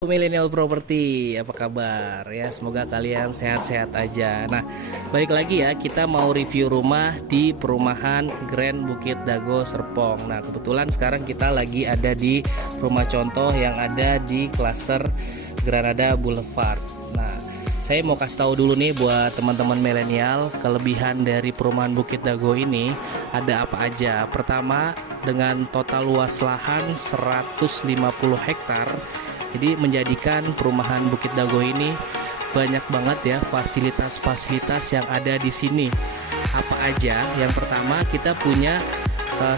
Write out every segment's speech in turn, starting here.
Millennial Property, apa kabar ya? Semoga kalian sehat-sehat aja. Nah, balik lagi ya, kita mau review rumah di perumahan Grand Bukit Dago Serpong. Nah, kebetulan sekarang kita lagi ada di rumah contoh yang ada di klaster Granada Boulevard. Nah, saya mau kasih tahu dulu nih buat teman-teman milenial, kelebihan dari perumahan Bukit Dago ini ada apa aja. Pertama, dengan total luas lahan 150 hektar. Jadi menjadikan perumahan Bukit Dago ini banyak banget ya fasilitas-fasilitas yang ada di sini. Apa aja? Yang pertama kita punya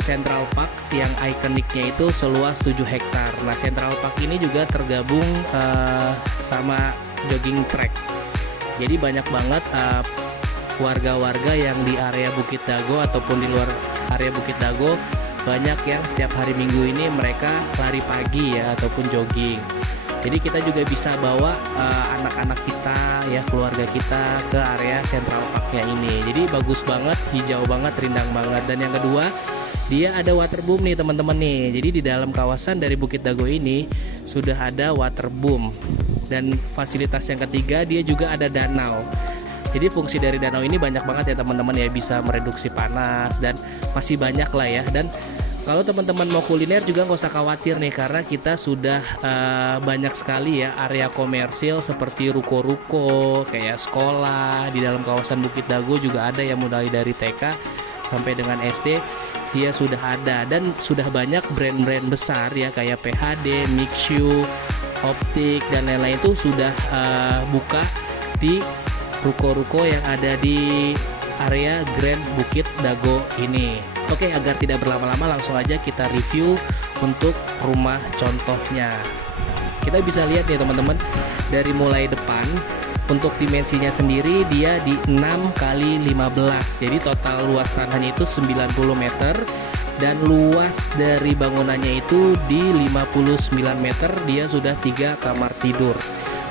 Central Park yang ikoniknya itu seluas 7 hektar. Nah, Central Park ini juga tergabung sama jogging track. Jadi banyak banget warga-warga yang di area Bukit Dago ataupun di luar area Bukit Dago, banyak yang setiap hari Minggu ini mereka lari pagi ya ataupun jogging. Jadi kita juga bisa bawa anak-anak kita ya, keluarga kita ke area Central Parknya ini. Jadi bagus banget, hijau banget, rindang banget. Dan yang kedua, dia ada waterboom nih teman-teman nih. Jadi di dalam kawasan dari Bukit Dago ini sudah ada waterboom. Dan fasilitas yang ketiga, dia juga ada danau. Jadi fungsi dari danau ini banyak banget ya teman-teman ya, bisa mereduksi panas dan masih banyak lah ya. Dan kalau teman-teman mau kuliner juga nggak usah khawatir nih, karena kita sudah banyak sekali ya area komersil seperti ruko-ruko, kayak sekolah di dalam kawasan Bukit Dago juga ada yang mulai dari TK sampai dengan SD dia sudah ada, dan sudah banyak brand-brand besar ya kayak PHD, Mixu, Optik dan lain-lain itu sudah buka di ruko-ruko yang ada di area Grand Bukit Dago ini. Oke, agar tidak berlama-lama langsung aja kita review untuk rumah contohnya. Kita bisa lihat nih teman-teman, dari mulai depan untuk dimensinya sendiri dia di 6 kali 15. Jadi total luas tanahnya itu 90 meter dan luas dari bangunannya itu di 59 meter. Dia sudah 3 kamar tidur.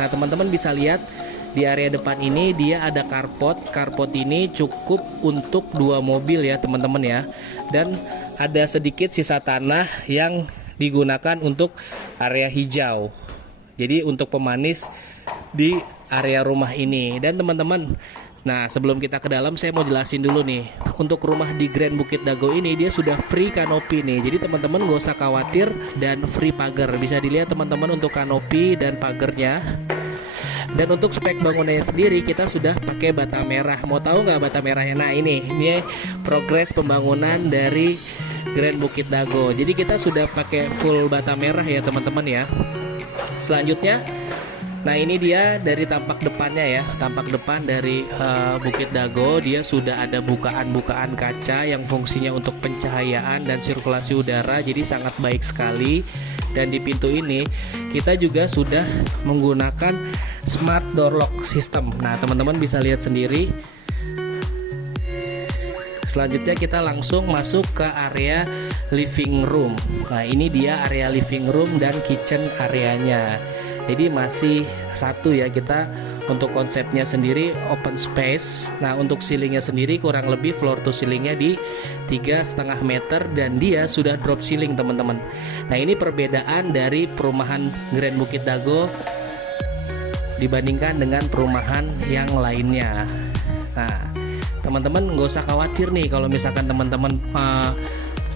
Nah, teman-teman bisa lihat di area depan ini dia ada carport. Carport ini cukup untuk 2 mobil ya teman-teman ya. Dan ada sedikit sisa tanah yang digunakan untuk area hijau. Jadi untuk pemanis di area rumah ini. Dan teman-teman, nah sebelum kita ke dalam saya mau jelasin dulu nih. Untuk rumah di Grand Bukit Dago ini dia sudah free kanopi nih. Jadi teman-teman gak usah khawatir, dan free pagar. Bisa dilihat teman-teman untuk kanopi dan pagarnya. Dan untuk spek bangunannya sendiri kita sudah pakai bata merah. Mau tahu nggak bata merahnya? Nah ini progres pembangunan dari Grand Bukit Dago. Jadi kita sudah pakai full bata merah ya teman-teman ya. Selanjutnya, nah ini dia dari tampak depannya ya. Tampak depan dari Bukit Dago, dia sudah ada bukaan-bukaan kaca yang fungsinya untuk pencahayaan dan sirkulasi udara. Jadi sangat baik sekali. Dan di pintu ini kita juga sudah menggunakan smart door lock system. Nah teman-teman bisa lihat sendiri. Selanjutnya kita langsung masuk ke area living room. Nah ini dia area living room dan kitchen areanya. Jadi masih satu ya, kita untuk konsepnya sendiri open space. Nah untuk ceilingnya sendiri kurang lebih floor to ceilingnya di 3,5 meter dan dia sudah drop ceiling teman-teman. Nah ini perbedaan dari perumahan Grand Bukit Dago dibandingkan dengan perumahan yang lainnya. Nah teman-teman nggak usah khawatir nih kalau misalkan teman-teman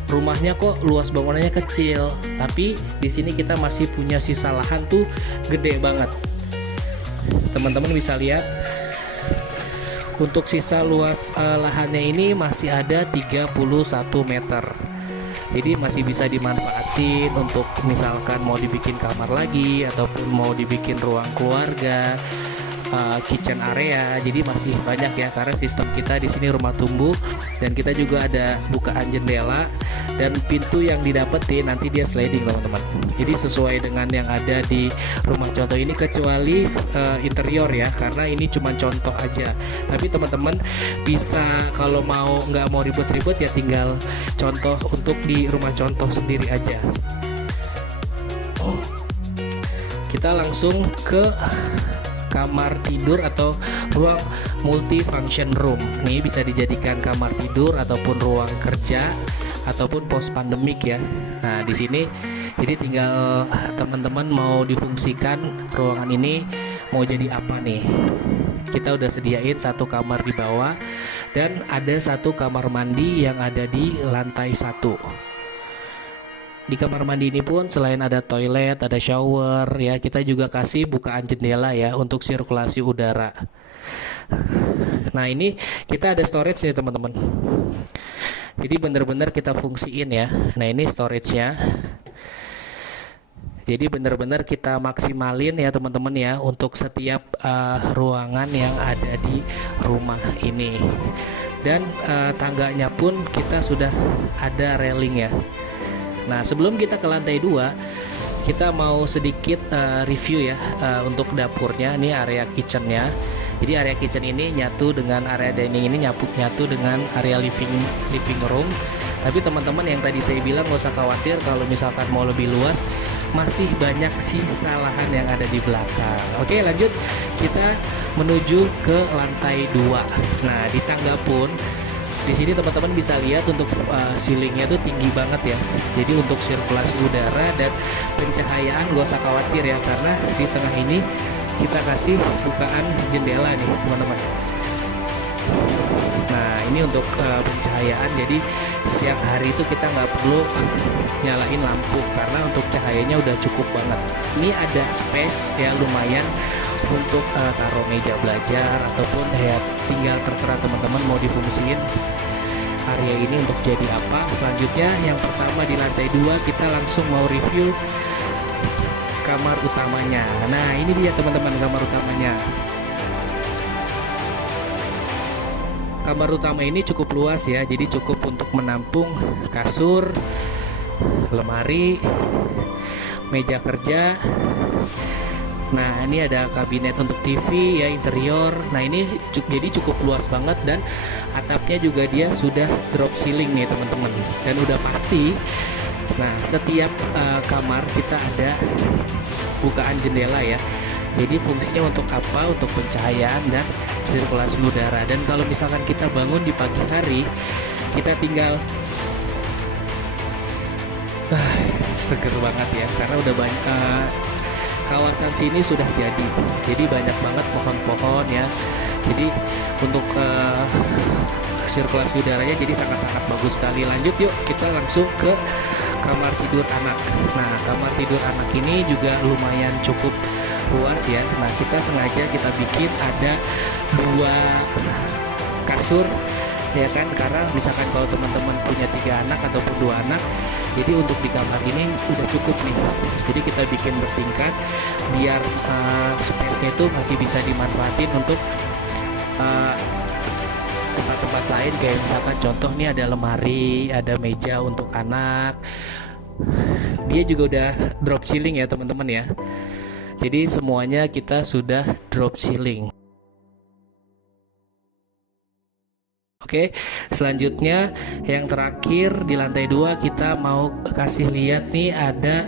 rumahnya kok luas bangunannya kecil, tapi di sini kita masih punya sisa lahan tuh gede banget. Teman-teman bisa lihat untuk sisa luas lahannya ini masih ada 31 meter. Jadi masih bisa dimanfaatin untuk misalkan mau dibikin kamar lagi ataupun mau dibikin ruang keluarga, kitchen area. Jadi masih banyak ya, karena sistem kita di sini rumah tumbuh dan kita juga ada bukaan jendela, dan pintu yang didapetin nanti dia sliding teman-teman. Jadi sesuai dengan yang ada di rumah contoh ini, kecuali interior ya, karena ini cuma contoh aja. Tapi teman-teman bisa kalau nggak mau ribet-ribet ya tinggal contoh untuk di rumah contoh sendiri aja. Kita langsung ke kamar tidur atau ruang multifunction room. Ini bisa dijadikan kamar tidur ataupun ruang kerja ataupun pos pandemik ya. Nah, di sini Jadi tinggal teman-teman mau difungsikan ruangan ini mau jadi apa nih. Kita udah sediain satu kamar di bawah dan ada satu kamar mandi yang ada di lantai 1. Di kamar mandi ini pun selain ada toilet, ada shower ya, kita juga kasih bukaan jendela ya untuk sirkulasi udara. Nah, ini kita ada storage nih teman-teman. Jadi bener-bener kita fungsiin ya. Nah, ini storage-nya. Jadi benar-benar kita maksimalin ya teman-teman ya untuk setiap ruangan yang ada di rumah ini. Dan tangganya pun kita sudah ada railing ya. Nah, sebelum kita ke lantai 2, kita mau sedikit review ya untuk dapurnya. Ini area kitchennya. Jadi area kitchen ini nyatu dengan area dining ini nyatu dengan area living room. Tapi teman-teman yang tadi saya bilang gak usah khawatir kalau misalkan mau lebih luas, masih banyak sisa lahan yang ada di belakang. Oke, lanjut kita menuju ke lantai 2. Nah, di tangga pun di sini teman-teman bisa lihat untuk ceilingnya tuh tinggi banget ya. Jadi untuk sirkulasi udara dan pencahayaan gak usah khawatir ya, karena di tengah ini kita kasih bukaan jendela nih teman-teman. Nah, ini untuk pencahayaan, jadi setiap hari itu kita nggak perlu nyalain lampu karena untuk cahayanya udah cukup banget. Ini ada space ya lumayan untuk taruh meja belajar ataupun ya tinggal terserah teman-teman mau difungsiin area ini untuk jadi apa. Selanjutnya yang pertama di lantai 2 kita langsung mau review kamar utamanya. Nah, ini dia teman-teman kamar utamanya. Kamar utama ini cukup luas ya, jadi cukup untuk menampung kasur, lemari, meja kerja. Nah, ini ada kabinet untuk TV ya, interior. Nah, ini jadi cukup luas banget dan atapnya juga dia sudah drop ceiling nih teman-teman. Dan udah pasti. Nah, setiap kamar kita ada bukaan jendela ya. Jadi fungsinya untuk apa? Untuk pencahayaan dan sirkulasi udara. Dan kalau misalkan kita bangun di pagi hari, kita tinggal seger banget ya, karena udah banyak kawasan sini sudah jadi banyak banget pohon-pohon ya. Jadi untuk sirkulasi udaranya jadi sangat-sangat bagus sekali. Lanjut yuk, kita langsung ke kamar tidur anak. Nah, kamar tidur anak ini juga lumayan cukup luas ya. Nah, kita sengaja kita bikin ada 2 kasur ya kan, karena misalkan kalau teman-teman punya 3 anak ataupun 2 anak, jadi untuk di kamar ini udah cukup nih. Jadi kita bikin bertingkat biar space-nya itu masih bisa dimanfaatin untuk tempat-tempat lain, kayak misalkan contoh nih ada lemari, ada meja untuk anak. Dia juga udah drop ceiling ya teman-teman ya. Jadi semuanya kita sudah drop ceiling. Oke, selanjutnya yang terakhir di lantai 2 kita mau kasih lihat nih ada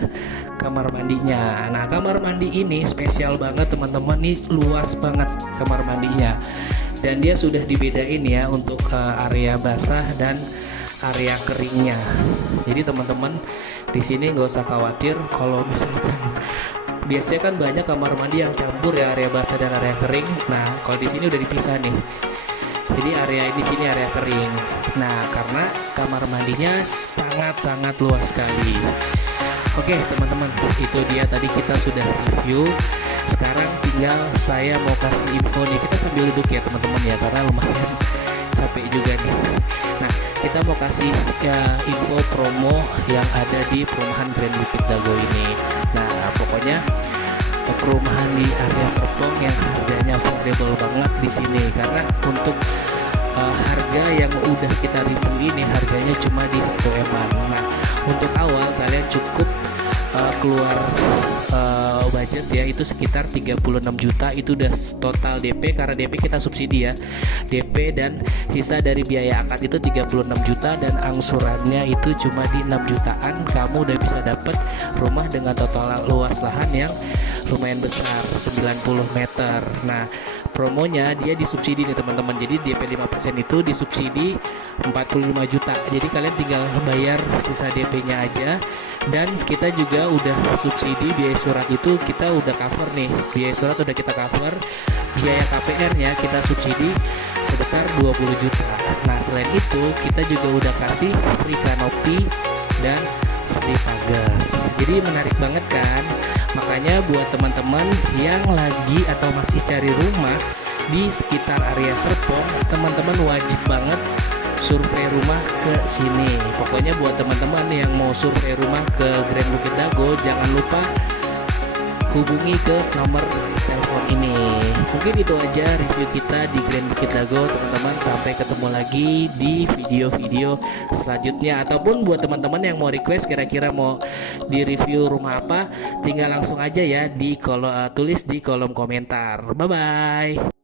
kamar mandinya. Nah, kamar mandi ini spesial banget teman-teman, nih luas banget kamar mandinya. Dan dia sudah dibedain ya untuk area basah dan area keringnya. Jadi teman-teman di sini nggak usah khawatir kalau misalkan biasanya kan banyak kamar mandi yang campur ya, area basah dan area kering. Nah, kalau di sini udah dipisah nih. Jadi area di sini area kering. Nah, karena kamar mandinya sangat-sangat luas sekali. Oke, teman-teman, itu dia tadi kita sudah review. Sekarang tinggal saya mau kasih info nih. Kita sambil duduk ya teman-teman ya, karena lumayan capek juga nih. Nah, kita mau kasih info promo yang ada di perumahan Grand Bukit Dago ini. Nah, pokoknya perumahan di area Serpong yang harganya affordable banget di sini, karena untuk harga yang udah kita review ini harganya cuma di 1 M. Nah, untuk awal kalian cukup keluar budget ya, itu sekitar 36 juta. Itu udah total DP, karena DP kita subsidi ya, DP dan sisa dari biaya akad itu 36 juta dan angsurannya itu cuma di 6 jutaan. Kamu udah bisa dapet rumah dengan total luas lahan yang lumayan besar, 90 meter. Nah, promonya dia disubsidi nih teman-teman. Jadi DP 5% itu disubsidi 45 juta. Jadi kalian tinggal bayar sisa DP-nya aja. Dan kita juga udah subsidi biaya surat itu kita udah cover nih. Biaya surat udah kita cover. Biaya KPR-nya kita subsidi sebesar 20 juta. Nah, selain itu kita juga udah kasih free kanopi dan free pagar. Jadi menarik banget kan? Makanya buat teman-teman yang lagi atau masih cari rumah di sekitar area Serpong, teman-teman wajib banget survei rumah ke sini. Pokoknya buat teman-teman yang mau survei rumah ke Grand Bukit Dago, jangan lupa hubungi ke nomor telepon ini. Mungkin itu aja review kita di Grand Bukit Dago teman-teman. Sampai ketemu lagi di video-video selanjutnya. Ataupun buat teman-teman yang mau request kira-kira mau di review rumah apa, tinggal langsung aja ya di tulis di kolom komentar. Bye bye.